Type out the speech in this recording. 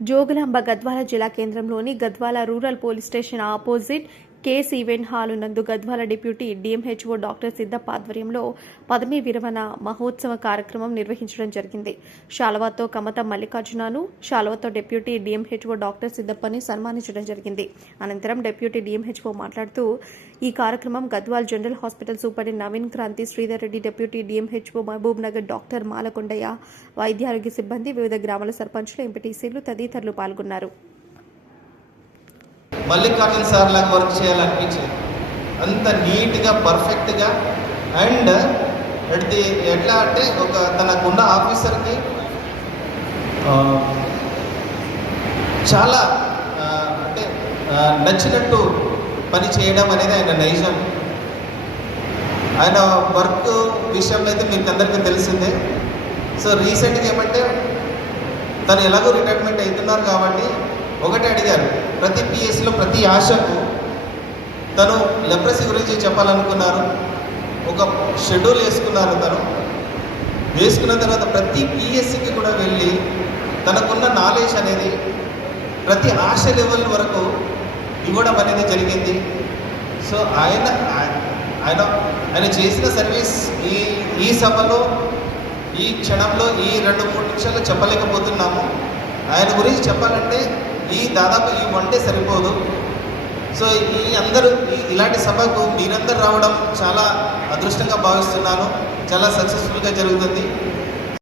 జోగులాంబ గద్వాల జిల్లా కేంద్రంలోని Gadwal rural police station opposite case event hall నందు Gadwal deputy DMHO doctor Siddappa ఆధ్వర్యంలో పదవీ విరమణ మహోత్సవ కార్యక్రమం నిర్వహించడం జరిగింది. శాలవాతో కమత మల్లికార్జునను శాలవాతో డిప్యూటీ డిఎంహెచ్ఓ డాక్టర్ సిద్దప్పని సన్మానించడం జరిగింది. అనంతరం డిప్యూటీ డిఎంహెచ్ఓ మాట్లాడుతూ ఈ కార్యక్రమం Gadwal general hospital superintendent Naveen Kranthi Sridhar Reddy deputy DMHO Mahabub Nagar doctor Malakondaiah వైద్యారోగ్య సిబ్బంది వివిధ గ్రామాల సర్పంచులు ఎంపీటీసీలు తదితరులు పాల్గొన్నారు. మల్లికార్జున సార్ లాగా వర్క్ చేయాలనిపించింది. అంత నీట్గా పర్ఫెక్ట్గా అండ్ ఎట్ ది ఎట్లా అంటే ఒక తనకున్న ఆఫీసర్కి చాలా అంటే నచ్చినట్టు పని చేయడం అనేది ఆయన నైజం. ఆయన వర్క్ విషయంలో అయితే మీకు అందరికీ తెలిసిందే. సో రీసెంట్గా ఏమంటే తను ఎలాగో రిటైర్మెంట్ అవుతున్నారు కాబట్టి ఒకటి అడిగారు. ప్రతి పిఎస్లో ప్రతి ఆశకు తను లెప్రసీ గురించి చెప్పాలనుకున్నారు. ఒక షెడ్యూల్ వేసుకున్నారు తను. వేసుకున్న తర్వాత ప్రతి పిఎస్సికి కూడా వెళ్ళి తనకున్న నాలెడ్జ్ అనేది ప్రతి ఆశ లెవెల్ వరకు ఇవ్వడం అనేది జరిగింది. సో ఆయన ఆయన ఆయన చేసిన సర్వీస్ ఈ ఈ సభలో ఈ క్షణంలో ఈ రెండు మూడు నిమిషాల్లో చెప్పలేకపోతున్నాము. ఆయన గురించి చెప్పాలంటే ఈ దాదాపు ఈ వంటే సరిపోదు. సో ఈ అందరూ ఇలాంటి సభకు మీరందరూ రావడం చాలా అదృష్టంగా భావిస్తున్నాను. చాలా సక్సెస్ఫుల్గా జరుగుతుంది.